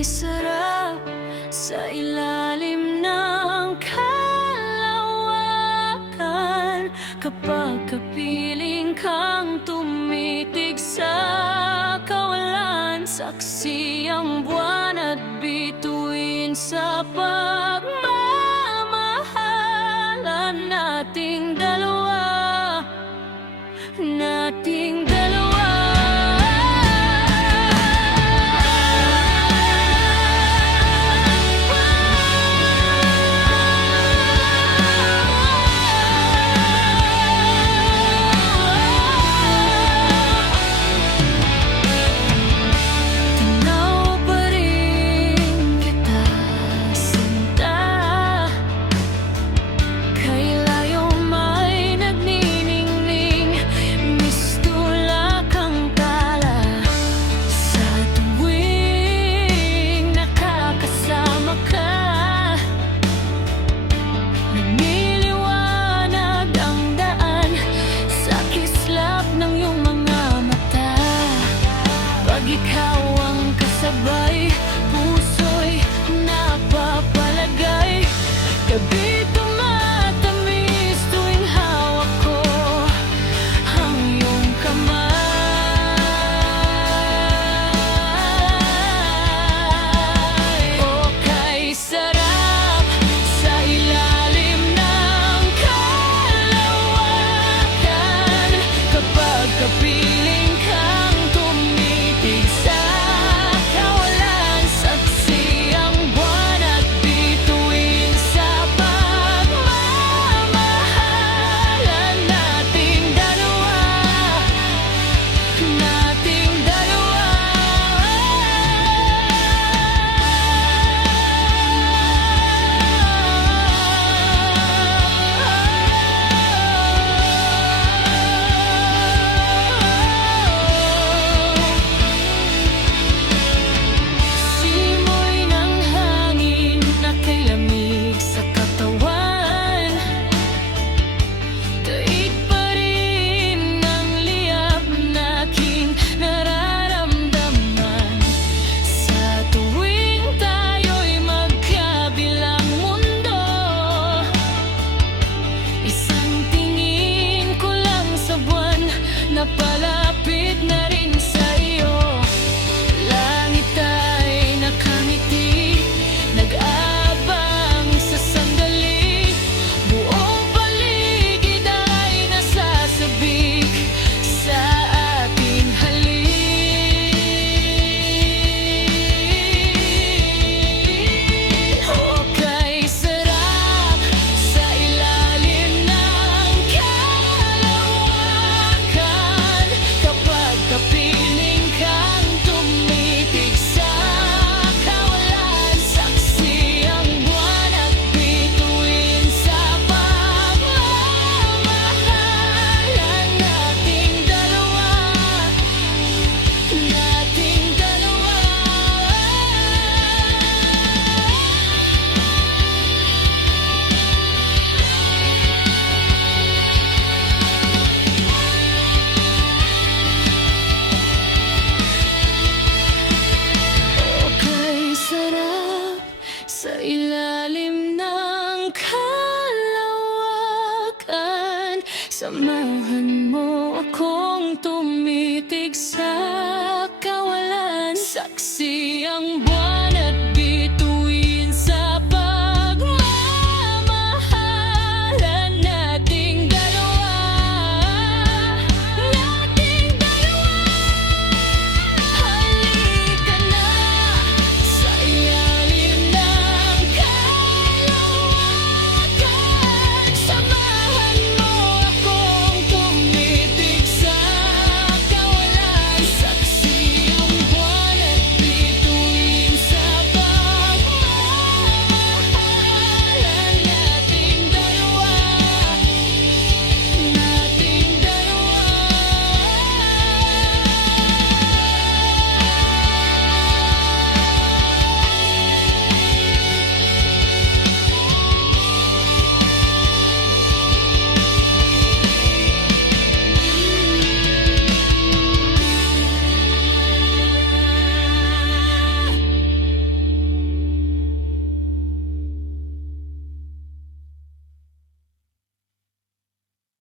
kay sarap sa ilalim ng kalawakan. Kapag kapiling kang tumitig sa kawalan, saksi ang buwan at bituin sa pagmamahalan nating dalawa, nating dalawa. Ikaw ang kasabay, puso'y napapalagay. Gabi tumatamis tuwing hawak ko ang iyong kamay. O kay sarap sa ilalim ng kalawakan, kapag kapiling kang tumitig sa kawalan, saksi ang buwan at bituin sa pagmamahalan nating dalawa, nating dalawa. Simoy ng hangin na kay lamig sa katawan, daig pa rin ang liyab na aking nararamdaman. Sa tuwing tayo'y magkabilang mundo, isang tingin ko lang sa buwan, napalapit na rin sa iyo. Langit ay nakangiti, nag-aabang sa sandali. Buong paligid ay nasasabik sa ating halik. O kay sarap sa ilalim ng kalawakan, kapag kapiling kang tumitig sa kawalan, saksi ang buwan at bituin sa pagmamahalan nating dalawa, nating dalawa. O kay sarap sa ilalim ng kalawakan, samahan mo akong tumitig sa kawalan, saksi ang buwan